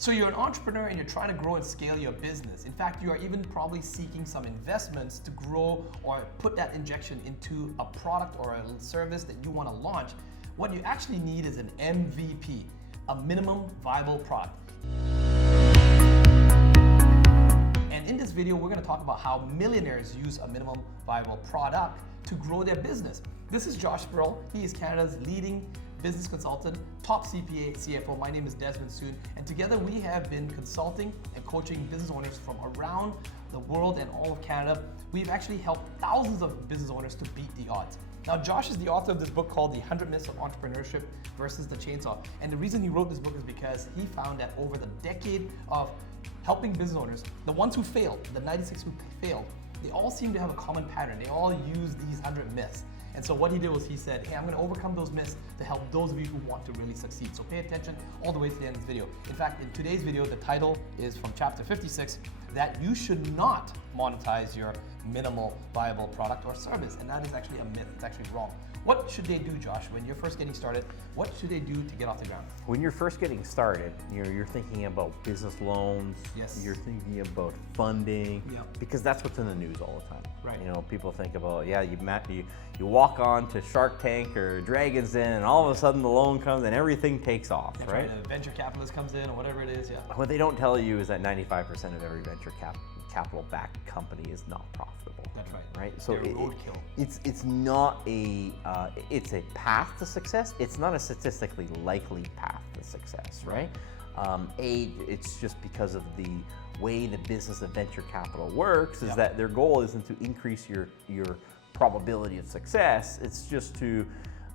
So you're an entrepreneur and you're trying to grow and scale your business. In fact, you are even probably seeking some investments to grow or put that injection into a product or a service that you want to launch. What you actually need is an MVP, a minimum viable product. And in this video, we're going to talk about how millionaires use a minimum viable product to grow their business. This is Josh Spurrell. He is Canada's leading business consultant, top CPA, CFO. My name is Desmond Soon, and together we have been consulting and coaching business owners from around the world and all of Canada. We've actually helped thousands of business owners to beat the odds. Now, Josh is the author of this book called The 100 Myths of Entrepreneurship versus the Chainsaw. And the reason he wrote this book is because he found that over the decade of helping business owners, the ones who failed, the 96 who failed, they all seem to have a common pattern. They all use these 100 myths. And so what he did was he said, hey, I'm going to overcome those myths to help those of you who want to really succeed. So pay attention all the way to the end of this video. In fact, in today's video, the title is from chapter 56, that you should not monetize your minimal viable product or service. And that is actually a myth. It's actually wrong. What should they do, Josh, when you're first getting started? What should they do to get off the ground? When you're first getting started, you're thinking about business loans. Yes. You're thinking about funding. Yep. Because that's what's in the news all the time. Right. You know, people think about, yeah, you walk on to Shark Tank or Dragon's Den, and all of a sudden the loan comes and everything takes off, That's right? The venture capitalist comes in or whatever it is, yeah. What they don't tell you is that 95% of every venture capital-backed company is not profitable. That's right. Right. So They're roadkill. it's not a it's a path to success. It's not a statistically likely path to success, right? It's just because of the way the business of venture capital works is that their goal isn't to increase your probability of success. It's just to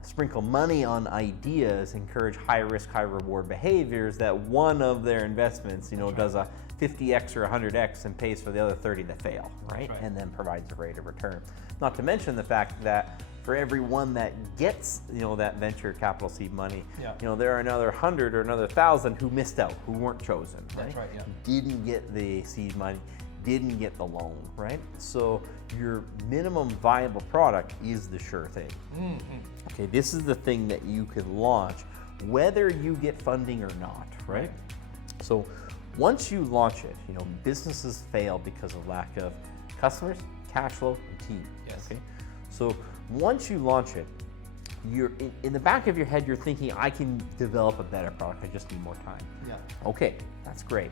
sprinkle money on ideas, encourage high risk, high reward behaviors that one of their investments, does a 50x or 100x and pays for the other 30 that fail, right? And then provides a rate of return. Not to mention the fact that for every one that gets, that venture capital seed money, there are another 100 or another 1,000 who missed out, who weren't chosen, right? That's right, yeah. Didn't get the seed money, didn't get the loan, right? So your minimum viable product is the sure thing. Mm-hmm. Okay, this is the thing that you can launch whether you get funding or not, right? So once you launch it, businesses fail because of lack of customers, cash flow, and team. Yes. Okay, so once you launch it, you're in the back of your head, you're thinking, I can develop a better product. I just need more time. Yeah. Okay, that's great,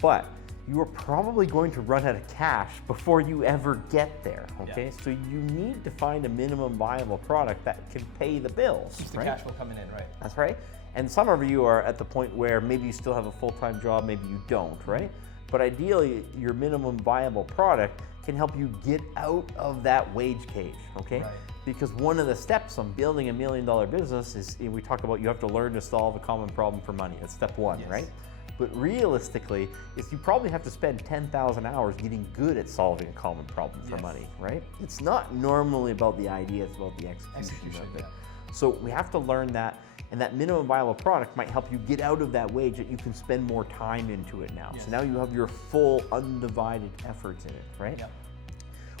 but you are probably going to run out of cash before you ever get there. Okay, so you need to find a minimum viable product that can pay the bills. Keeps the cash flow coming in, right? That's right. And some of you are at the point where maybe you still have a full-time job, maybe you don't, right? But ideally, your minimum viable product can help you get out of that wage cage, okay? Right. Because one of the steps on building $1 million business is, we talk about, you have to learn to solve a common problem for money. That's step one, right? But realistically, if you probably have to spend 10,000 hours getting good at solving a common problem for money, right? It's not normally about the idea, it's about the execution of it. So we have to learn that, and that minimum viable product might help you get out of that wage that you can spend more time into it now. So now you have your full undivided efforts in it, right?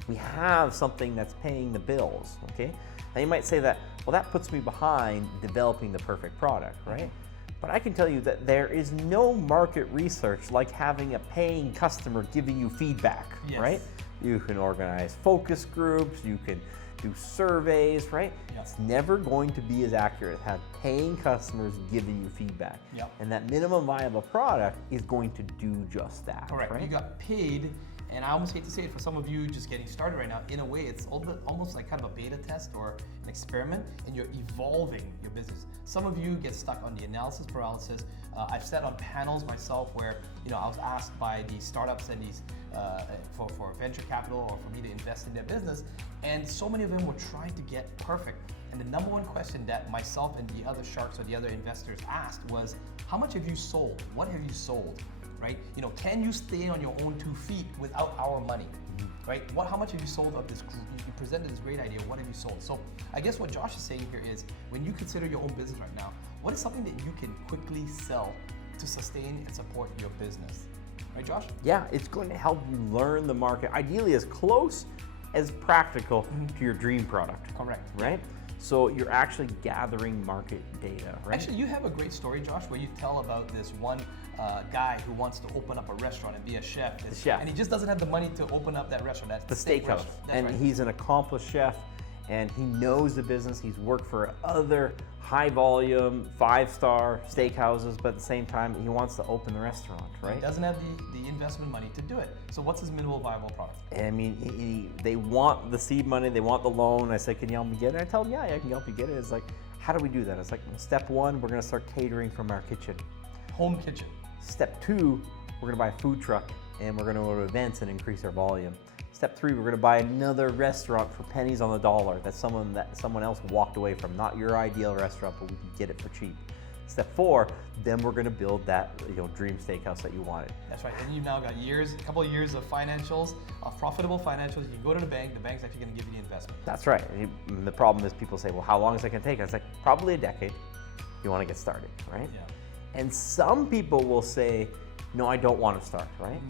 We have something that's paying the bills, okay? Now you might say that, well, that puts me behind developing the perfect product, right? But I can tell you that there is no market research like having a paying customer giving you feedback, right? You can organize focus groups, you can do surveys, right? It's never going to be as accurate as have paying customers giving you feedback. And that minimum viable product is going to do just that. Correct. Right? You got paid, and I almost hate to say it, for some of you just getting started right now, in a way, it's almost like kind of a beta test or an experiment, and you're evolving your business. Some of you get stuck on the analysis paralysis. I've sat on panels myself where, I was asked by these startups and these for venture capital or for me to invest in their business, and so many of them were trying to get perfect. And the number one question that myself and the other sharks or the other investors asked was, how much have you sold? What have you sold? Right? Can you stay on your own 2 feet without our money? Right? How much have you sold of this group? You presented this great idea. What have you sold? So I guess what Josh is saying here is, when you consider your own business right now, what is something that you can quickly sell to sustain and support your business? Right, Josh? Yeah, it's going to help you learn the market, ideally as close as practical to your dream product. Correct. Right? So you're actually gathering market data, right? Actually, you have a great story, Josh, where you tell about this one guy who wants to open up a restaurant and be a chef. Chef. And he just doesn't have the money to open up that restaurant. That's the steakhouse. And right. He's an accomplished chef, and he knows the business. He's worked for other high volume, 5-star steakhouses, but at the same time, he wants to open the restaurant, right? He doesn't have the investment money to do it. So what's his minimal viable product? I mean, they want the seed money, they want the loan. I said, can you help me get it? I tell them, yeah, I can help you get it. It's like, how do we do that? It's like, step 1, we're gonna start catering from our kitchen. Home kitchen. Step 2, we're gonna buy a food truck and we're gonna go to events and increase our volume. Step 3, we're gonna buy another restaurant for pennies on the dollar that someone else walked away from. Not your ideal restaurant, but we can get it for cheap. Step 4, then we're gonna build that dream steakhouse that you wanted. That's right, and you've now got a couple of years of financials, of profitable financials. You can go to the bank's actually gonna give you the investment. That's right. And the problem is people say, well, how long is that gonna take? I was like, probably a decade. You wanna get started, right? Yeah. And some people will say, no, I don't wanna start, right?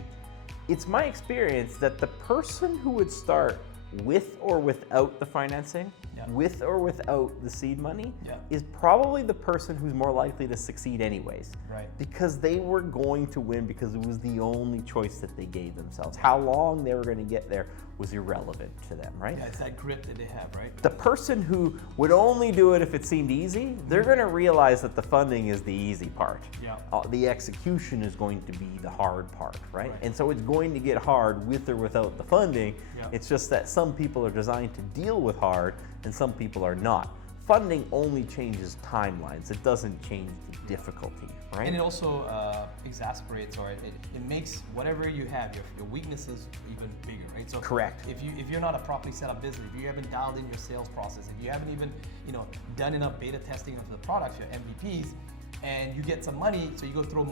It's my experience that the person who would start with or without the financing, with or without the seed money, is probably the person who's more likely to succeed anyways. Right. Because they were going to win because it was the only choice that they gave themselves. How long they were going to get there was irrelevant to them, right? Yeah, it's that grit that they have, right? The person who would only do it if it seemed easy, they're going to realize that the funding is the easy part. Yeah. The execution is going to be the hard part, right? And so it's going to get hard with or without the funding. Yeah. It's just that some people are designed to deal with hard and some people are not. Funding only changes timelines. It doesn't change the difficulty, right? And it also exasperates, or it makes whatever you have, your weaknesses even bigger, right? So correct. If you're not a properly set up business, if you haven't dialed in your sales process, if you haven't even done enough beta testing of the products, your MVPs, and you get some money, so you go throw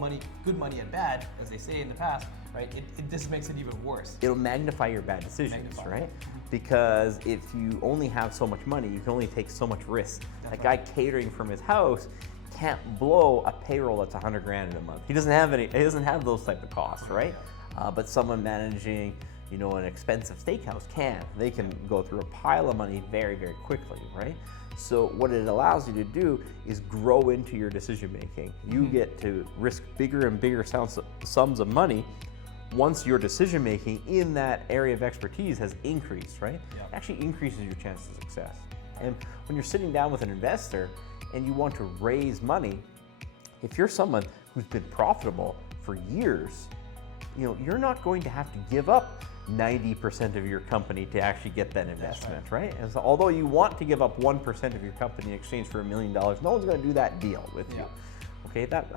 good money at bad, as they say in the past, right? It just makes it even worse. It'll magnify your bad decisions, right? Because if you only have so much money, you can only take so much risk. That guy catering from his house can't blow a payroll that's $100 grand in a month. He doesn't have those type of costs, right? But someone managing, an expensive steakhouse can. They can go through a pile of money very, very quickly, right? So what it allows you to do is grow into your decision making. You get to risk bigger and bigger sums of money once your decision making in that area of expertise has increased, right? Yeah. It actually increases your chance of success. And when you're sitting down with an investor and you want to raise money, if you're someone who's been profitable for years, you're not going to have to give up 90% of your company to actually get that investment, right? And so although you want to give up 1% of your company in exchange for $1 million, no one's going to do that deal with you. Okay, that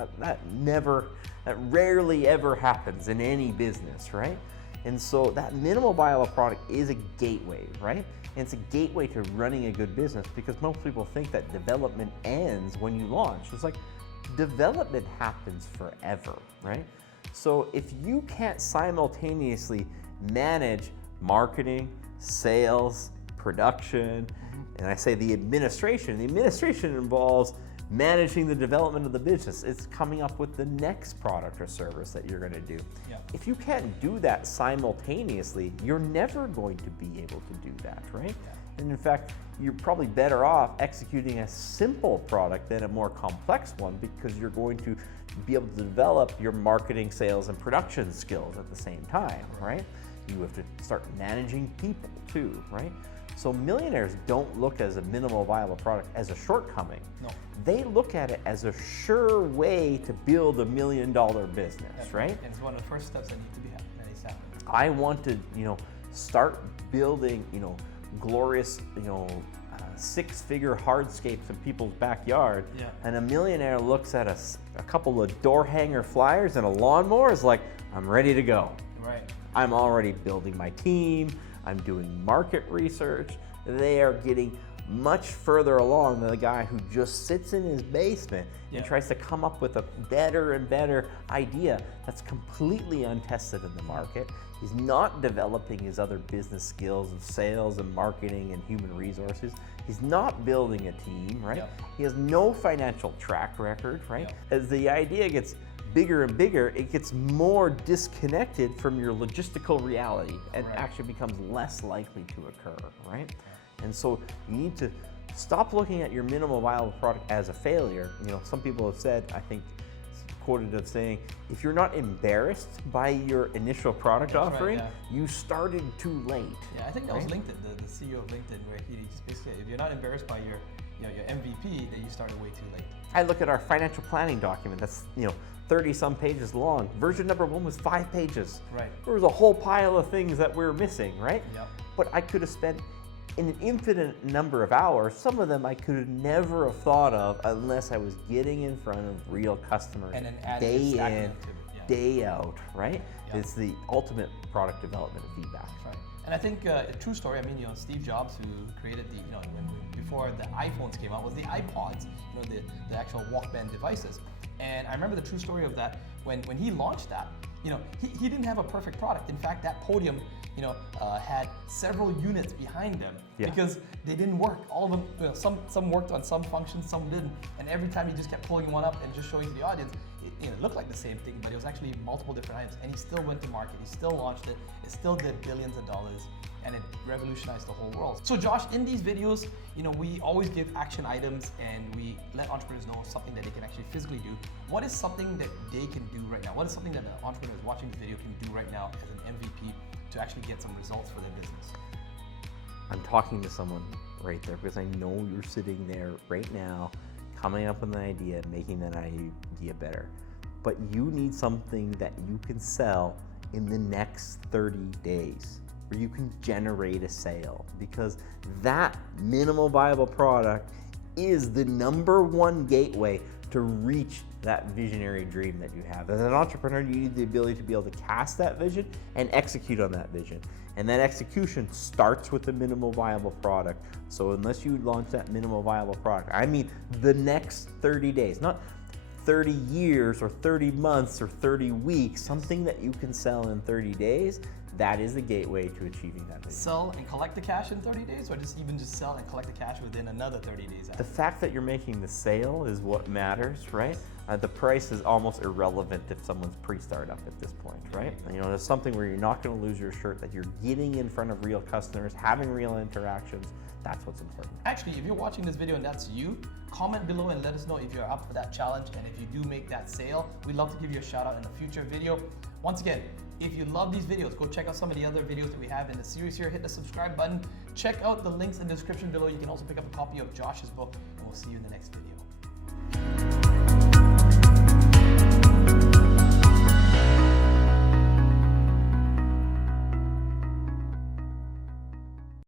rarely ever happens in any business, right? And so that minimal viable product is a gateway, right? And it's a gateway to running a good business, because most people think that development ends when you launch. It's like development happens forever, right? So if you can't simultaneously manage marketing, sales, production, and I say the administration involves managing the development of the business. It's coming up with the next product or service that you're going to do. Yeah. If you can't do that simultaneously, you're never going to be able to do that, right? Yeah. And in fact, you're probably better off executing a simple product than a more complex one, because you're going to be able to develop your marketing, sales, and production skills at the same time, right? You have to start managing people too, right? So millionaires don't look as a minimal viable product as a shortcoming. No. They look at it as a sure way to build $1 million business, right? And it's one of the first steps that need to be happening. I want to, start building, glorious, 6-figure hardscapes in people's backyard. Yeah. And a millionaire looks at a couple of door hanger flyers and a lawnmower, is like, I'm ready to go. Right. I'm already building my team. I'm doing market research. They are getting much further along than the guy who just sits in his basement and tries to come up with a better and better idea that's completely untested in the market. He's not developing his other business skills of sales and marketing and human resources. He's not building a team, right? Yep. He has no financial track record, right? Yep. As the idea gets bigger and bigger, it gets more disconnected from your logistical reality and actually becomes less likely to occur, right? And so you need to stop looking at your minimal viable product as a failure. Some people have said, I think quoted as saying, if you're not embarrassed by your initial product offering, you started too late. Yeah, I think that was LinkedIn, the CEO of LinkedIn, where he basically said, if you're not embarrassed by your MVP, then you started way too late. I look at our financial planning document that's 30 some pages long. Version number 1 was 5 pages. Right. There was a whole pile of things that we're missing, right? Yep. But I could have spent in an infinite number of hours. Some of them I could have never have thought of unless I was getting in front of real customers And then day in, day out, right? Yep. It's the ultimate product development and feedback. That's right. And I think a true story, I mean, Steve Jobs, who created before the iPhones came out, was the iPods, the actual Walkman devices. And I remember the true story of that when he launched that. He didn't have a perfect product. In fact, that podium, had several units behind them because they didn't work. All of them, some worked on some functions, some didn't. And every time he just kept pulling one up and just showing to the audience, it looked like the same thing, but it was actually multiple different items. And he still went to market. He still launched it. It still did billions of dollars, and it revolutionized the whole world. So Josh, in these videos, we always give action items and we let entrepreneurs know something that they can actually physically do. What is something that they can do right now? What is something that the entrepreneurs watching this video can do right now as an MVP to actually get some results for their business? I'm talking to someone right there because I know you're sitting there right now, coming up with an idea, making that idea better. But you need something that you can sell in the next 30 days. Where you can generate a sale, because that minimal viable product is the #1 gateway to reach that visionary dream that you have. As an entrepreneur, you need the ability to be able to cast that vision and execute on that vision. And that execution starts with the minimal viable product. So unless you launch that minimal viable product, I mean the next 30 days, not 30 years or 30 months or 30 weeks, something that you can sell in 30 days, that is the gateway to achieving that vision. Sell and collect the cash in 30 days, or just sell and collect the cash within another 30 days after? The fact that you're making the sale is what matters, right? The price is almost irrelevant if someone's pre-startup at this point, right? There's something where you're not going to lose your shirt, that you're getting in front of real customers, having real interactions. That's what's important. Actually, if you're watching this video and that's you, comment below and let us know if you're up for that challenge, and if you do make that sale, we'd love to give you a shout out in a future video. Once again, if you love these videos, go check out some of the other videos that we have in the series here. Hit the subscribe button. Check out the links in the description below. You can also pick up a copy of Josh's book, and we'll see you in the next video.